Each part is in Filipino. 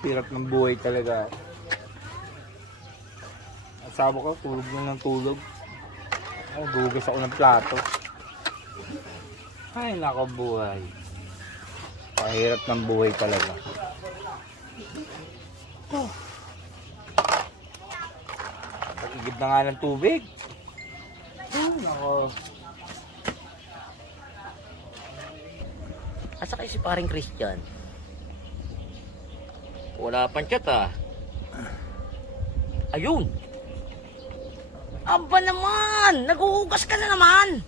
Hirap ng buhay talaga. Asawa ko, tulog na ng tulog. Ay, gugas ako ng plato. Ay, nako buhay. Pahirap ng buhay talaga. Oh. Pag-igib na nga ng tubig. Ay, nako. Asa kayo si paring Christian? Wala pang chat ah. Ayun! Aba naman! Naguhugas ka na naman!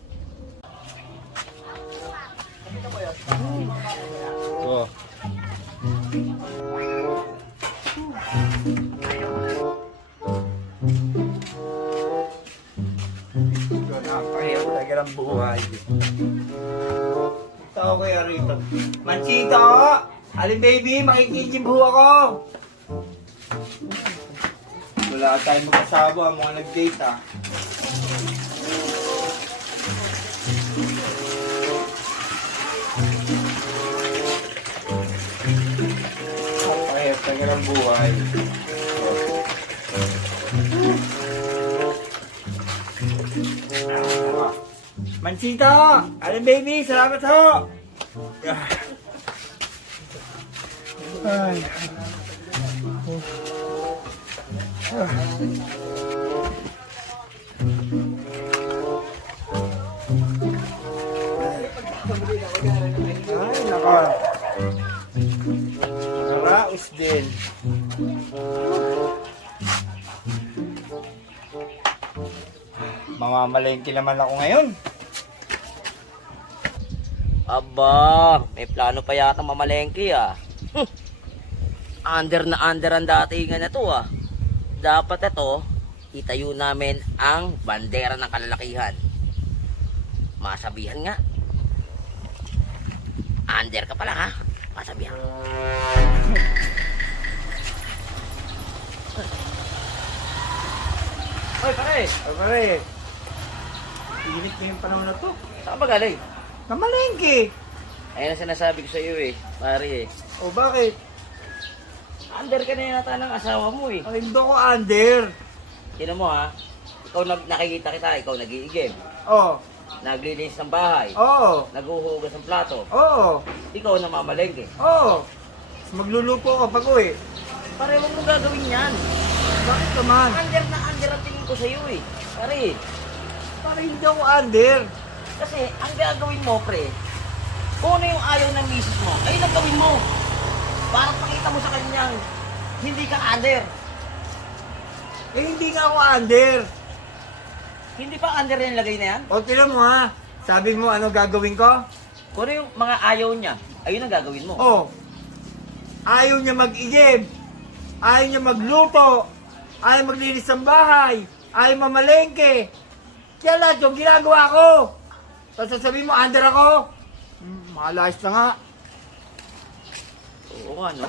Oh. Napakahirap talaga ng buhay. Ito ako kaya rito. Manchito! Alin baby, makikijib ho ako! Wala tayong mag-asawa, mga nag-date ah. Napakahirap talaga ng buhay. Manchito! Alin baby, salamat ho! Ay. Ay, nako. Raos din. Mamamalengke naman ako ngayon. Aba, may plano pa yata mamalengke ah. Under na under ang datingan na to ah. Dapat ito, itayo namin ang bandera ng kalalakihan. Masabihan nga. Under ka pala ha? Masabihan. Oy, pare! Oy, pare! Init na yung panahon na to. Saan ba galing? Namalengke! Ayun ang sinasabi ko sa iyo eh, pare eh. O bakit? Under ka na yata ng asawa mo eh. Ay, hindi ko under. Sino mo ha? Ikaw nakikita kita, ikaw nag-iigib. Oh, Naglilinis ng bahay. oo, Naghuhugas ng plato. oo, Ikaw namamalengke. oo. Magluluto ka pag uwi. Pare, huwag mo gagawin yan. Bakit naman? Under na under ang tingin ko sa iyo eh. Pare, Para hindi ako under. kasi ang gagawin mo pre, kung ano yung ayaw ng misis mo, ay nagawin mo. Para pakita mo sa kanyang hindi ka under. Eh, hindi nga ako under. Hindi pa under yung lagay na yan? O, tinan mo ha. Sabi mo, ano gagawin ko? Kung ano yung mga ayaw niya, ayun ang gagawin mo. Oh, ayaw niya mag-igib. Ayaw niya magluto. Ayaw maglinis ng bahay. Ayaw mamalengke. Kaya lahat yung ginagawa ko. Tapos sasabihin mo, under ako. Makalayas na nga. Oo nga no.